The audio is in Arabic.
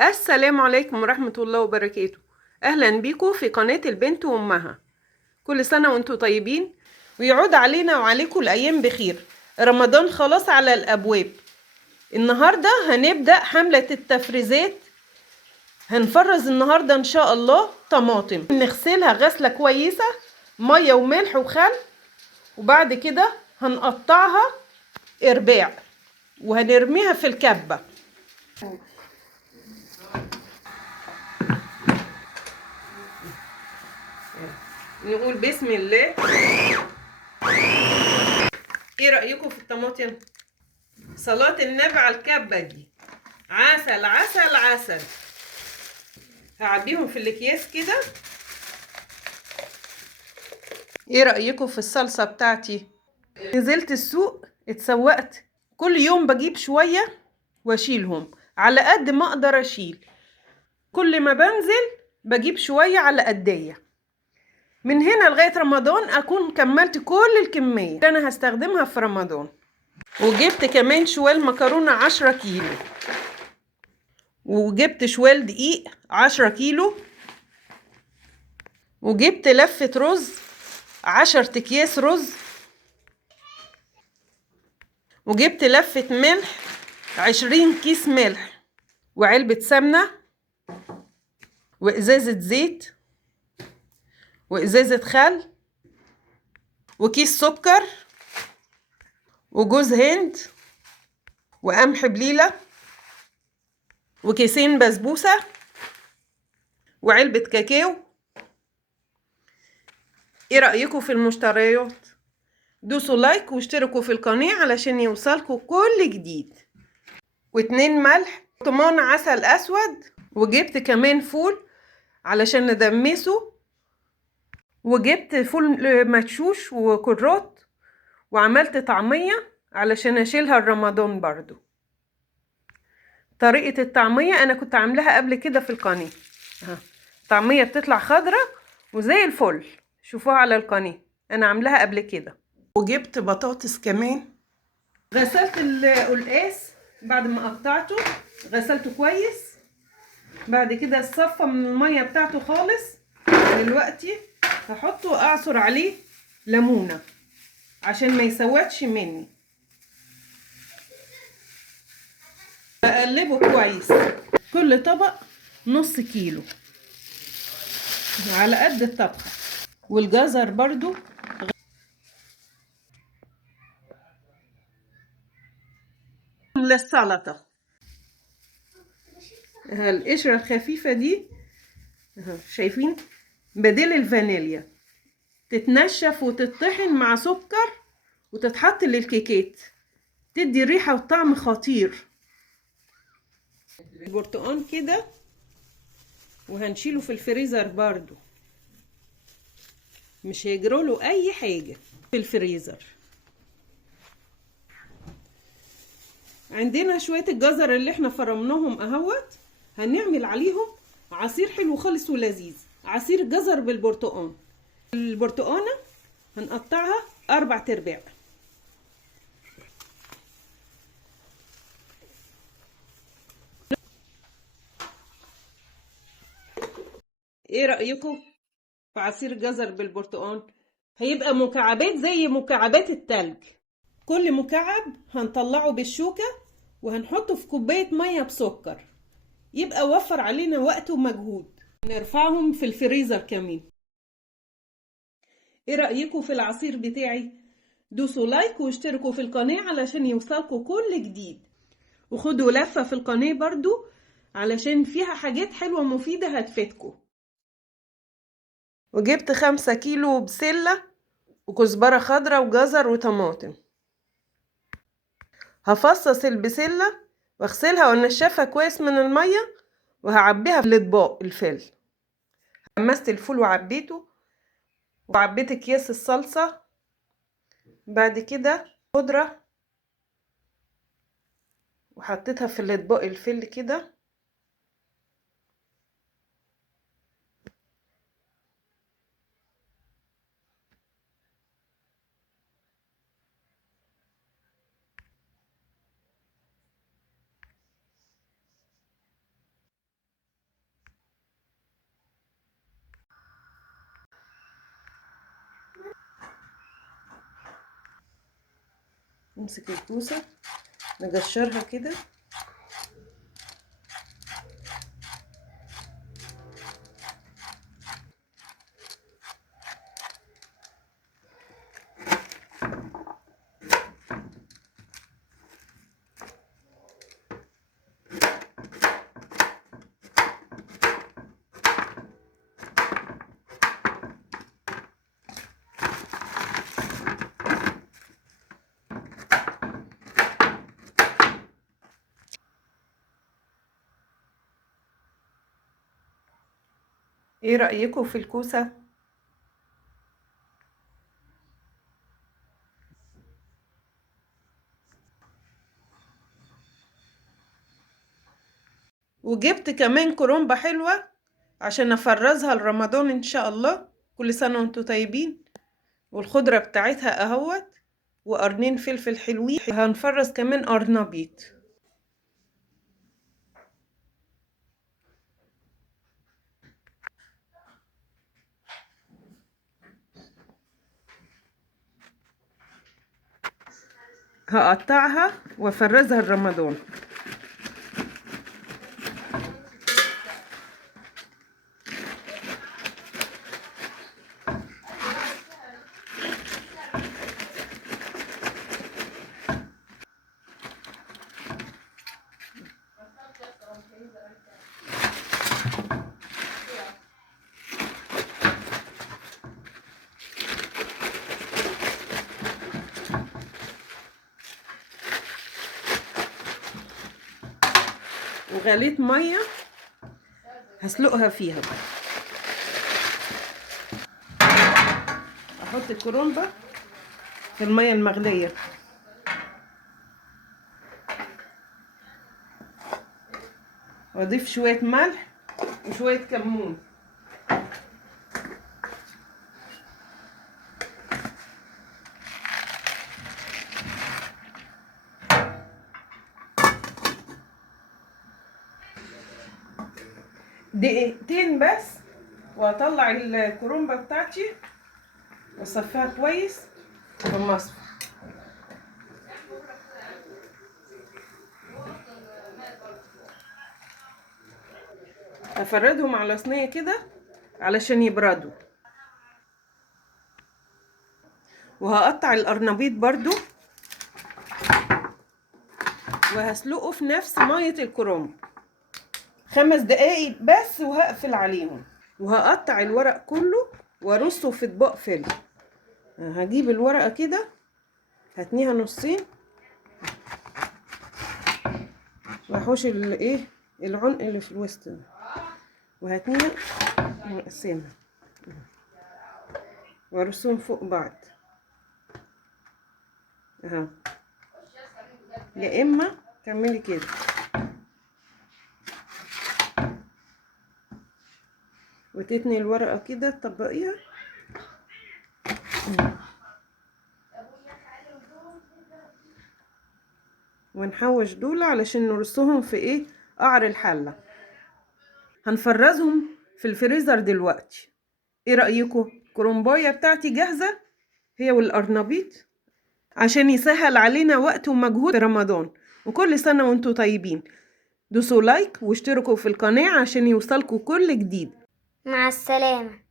السلام عليكم ورحمة الله وبركاته. أهلا بيكم في قناة البنت وأمها. كل سنة وانتم طيبين، ويعود علينا وعليكم الأيام بخير. رمضان خلاص على الأبواب. النهاردة هنبدأ حملة التفريزات. هنفرز النهاردة إن شاء الله طماطم، نغسلها غسلة كويسة، مية وملح وخل، وبعد كده هنقطعها إرباع وهنرميها في الكبة. نقول بسم الله. ايه رأيكم في الطماطم؟ صلاة النبي على الكبة دي، عسل عسل عسل. هعبيهم في الاكياس كده. ايه رأيكم في الصلصة بتاعتي؟ نزلت السوق اتسوقت، كل يوم بجيب شوية واشيلهم على قد ما اقدر اشيل. كل ما بنزل بجيب شوية على قدية، من هنا لغاية رمضان اكون كملت كل الكمية اللي انا هستخدمها في رمضان. وجبت كمان شوال مكرونة 10 كيلو، وجبت شوال دقيق 10 كيلو، وجبت لفة رز 10 اكياس رز، وجبت لفة ملح 20 كيس ملح، وعلبة سمنة، وإزازة زيت، وإزازة خل، وكيس سكر، وجوز هند، وقمح بليلة، وكيسين بسبوسة، وعلبة كاكاو. ايه رأيكم في المشتريات؟ دوسوا لايك واشتركوا في القناة علشان يوصلكوا كل جديد. و2 ملح، طمان عسل اسود، وجبت كمان فول علشان ندمسه، وجبت فول مدشوش وكرات، وعملت طعمية علشان اشيلها رمضان برضو. طريقة الطعمية انا كنت عاملاها قبل كده في القناة. طعمية بتطلع خضرة وزي الفل، شوفوها على القناة، انا عاملاها قبل كده. وجبت بطاطس كمان. غسلت القلقاس بعد ما قطعته، غسلته كويس. بعد كده اصفى من المية بتاعته خالص. دلوقتي هحطه اعصر عليه ليمونة عشان ما يسودش مني. بقلبه كويس. كل طبق نص كيلو على قد الطبخة. والجزر برضو للسلطة. القشرة الخفيفة دي شايفين، بديل الفانيليا، تتنشف وتطحن مع سكر وتتحط للكيكات، تدي ريحة وطعم خطير. البرتقان كده، وهنشيله في الفريزر برضو، مش هيجراله اي حاجة في الفريزر. عندنا شوية الجزر اللي احنا فرمناهم اهوت، هنعمل عليهم عصير حلو خالص ولذيذ. عصير جزر بالبرتقان. البرتقانة هنقطعها 4 ارباع. ايه رأيكم في عصير جزر بالبرتقان؟ هيبقى مكعبات زي مكعبات التلج. كل مكعب هنطلعه بالشوكة وهنحطه في كوباية مية بسكر، يبقى وفر علينا وقت ومجهود. نرفعهم في الفريزر كمان. ايه رأيكم في العصير بتاعي؟ دوسوا لايك واشتركوا في القناة علشان يوصلكوا كل جديد، وخدوا لفة في القناة برضو علشان فيها حاجات حلوة مفيدة هتفيدكوا. وجبت 5 كيلو بسلة وكزبرة خضراء وجزر وطماطم. هفصص البسلة واغسلها وانشفها كويس من المية، وهعبيها في الاطباق الفل. حمست الفول وعبيته، وعبيت اكياس الصلصة. بعد كده خضرة وحطيتها في الاطباق الفل كده. نمسك الكوسة نقشرها كده. ايه رأيكم في الكوسة؟ وجبت كمان كرومبة حلوة عشان افرزها لرمضان ان شاء الله. كل سنة وانتم طيبين. والخضرة بتاعتها اهوت، وقرنين فلفل حلوين. هنفرز كمان قرنبيط. هقطعها وافرزها لرمضان. وغليت ميه هسلقها فيها. احط الكرومبه في الميه المغليه، واضيف شويه ملح وشويه كمون. دقيقتين بس واطلع الكرومبه بتاعتي واصفيها كويس في المصفى. افردهم على صينيه كده علشان يبردوا. وهقطع القرنبيط برضو وهسلقه في نفس ميه الكرومب 5 دقايق بس، وهقفل عليهم. وهقطع الورق كله وارصه في اطباق فل. هجيب الورقه كده هتنيها نصين، واحوش الايه العنق اللي في الوسط ده، وهتنيها ونقسمها وارصهم فوق بعض اهو. يا اما تعملي كده وتتني الورقه كده تطبقيها، ونحوش دول علشان نرصهم في ايه قعر الحله. هنفرزهم في الفريزر دلوقتي. ايه رايكم؟ الكرومبايه بتاعتي جاهزه هي والقرنبيط، عشان يسهل علينا وقت ومجهود رمضان. وكل سنه وانتم طيبين. دوسوا لايك واشتركوا في القناه عشان يوصلكوا كل جديد. مع السلامة.